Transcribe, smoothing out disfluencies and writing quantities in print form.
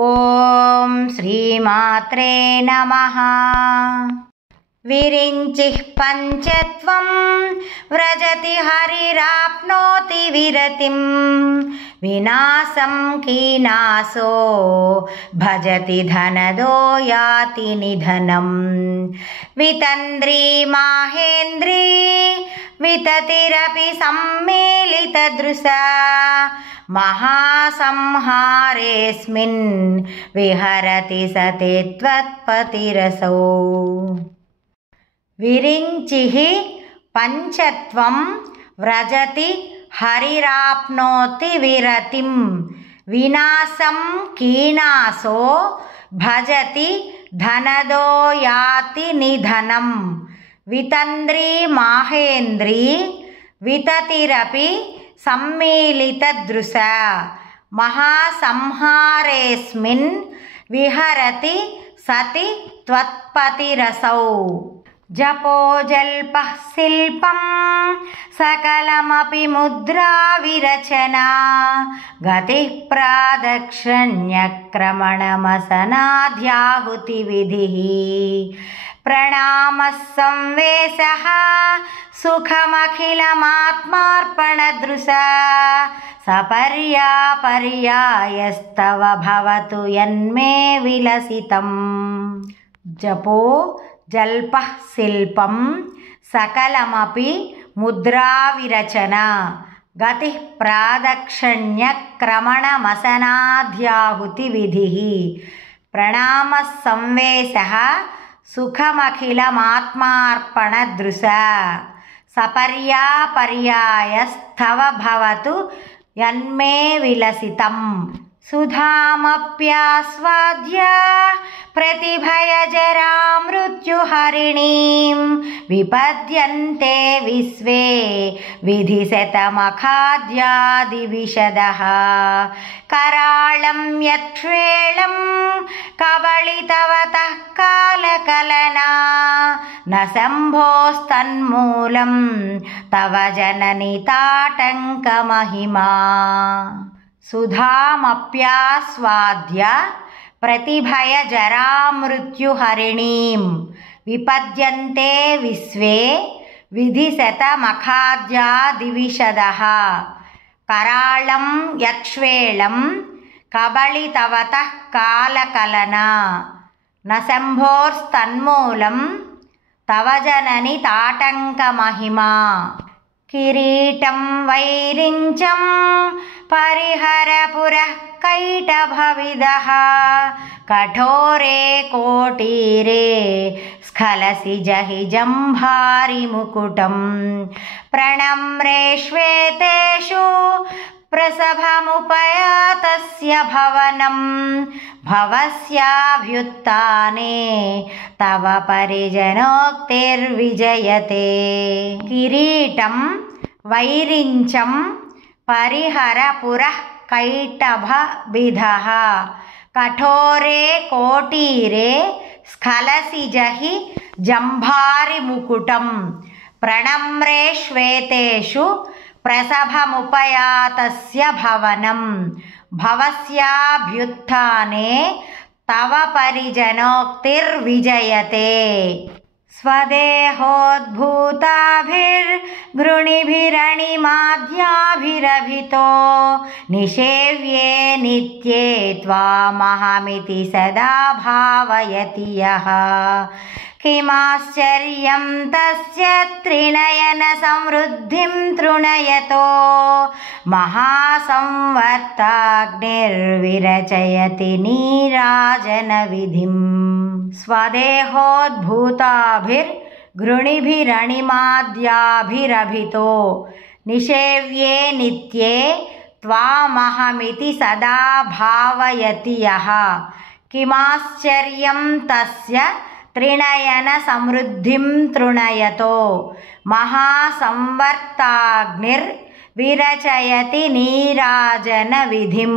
ఓం శ్రీమాత్రే నమః. విరించిః పంచత్వం వ్రజతి హరిరాప్నోతి విరతిం. వినాశం కీనాసో భజతి ధనదో యాతి నిధనం. వితంద్రీ మాహేంద్రీ వితతిరపి సమ్మేళితదృశా. మహాసంహారేస్మిన్ విహరతి సతే త్వత్పతిరసౌ. విరించిః పంచత్వం వ్రజతి హరిరాప్నోతి విరతిం. వినాశం కీనాసో భజతి ధనదో యాతి నిధనం. వితంద్రీ మాహేంద్రీ వితతిరపి సమ్మేళితదృశా. మహాసంహారేస్మిన్ విహరతి సతి త్వత్పతిరసౌ. జపో జల్పః శిల్పం సకలమపి ముద్రా విరచనా. గతిః ప్రాదక్షిణ్యక్రమణమసనాధ్యాహుతి విధిః. ప్రణామః సంవేశః సుఖమఖిలమాత్మార్పణదృశా. సపర్యాపర్యాయస్తవ భవతు యన్మే విలసితం. జపో జల్పః శిల్పం సకలమపి ముద్రా విరచన. గతిః ప్రాదక్షిణ్యక్రమణమసనాధ్యాహుతి విధిః. ప్రణామః సంవేశః సుఖమఖిలమాత్మార్పణదృశా. సపర్యాపర్యాయస్తవ భవతు యన్మే విలసితం. సుధామప్యాస్వాద్య ప్రతిభయజరా మృత్యుహరిణీం. విపద్యంతే విశ్వే విధిశతమఖాద్యాదివిశదః. కరాళం యక్షేళం కబళితవతః కాలకలనా. న శంభోస్తన్మూలం తవ జనని తాటంకమహిమా. సుధామప్యాస్వాద్య ప్రతిభయజరామృత్యుహరిణీం. విపద్యంతే విశ్వే విధిశతమఖాద్యాదివిశదః. కరాళం యక్ష్వేళం కబళితవతః కాలకలనా. న శంభోస్తన్మూలం తవ జనని తాటంకమహిమా. కిరీటం వైరించం పరిహర పురః కైటభవిదః. కఠోరే కోటీరే స్ఖలసి జహి జంభారి ముకుటం. ప్రణమ్రే శ్వేతేషు ప్రసభముపయాతస్య భవనం. భవస్యాభ్యుత్థానే తవ పరిజనోక్తిర్విజయతే. కిరీటం వైరించం పరిహర పురః కైటభవిదః. కఠోరే కోటీరే స్ఖలసి జహి జంభారి ముకుటం. ప్రణమ్రే శ్వేతేషు ప్రసభముపయాతస్య భవనం. భవస్యాభ్యుత్థానే తవ పరిజనోక్తిర్విజయతే. స్వదేహోద్భూతాభిర్గృణిభిరణిమాద్యాభిరభితో. నిషేవ్యే నిత్యే త్వామహమితి సదా భావయతి యః. కిమాశ్చర్యం తస్య త్రినయన సమృద్ధిం తృణయతో. మహాసంవర్తాగ్నిర్విరచయతి నీరాజన విధిం. స్వదేహోద్భూతాభిర్గృణిభిరణిమాద్యాభిరభితో. నిషేవ్యే నిత్యే త్వామహమితి సదా భావయతి యః. కిమాశ్చర్యం తస్య త్రినయన సమృద్ధిం తృణయతో. మహాసంవర్తాగ్నిర్విరచయతి నీరాజన విధిం.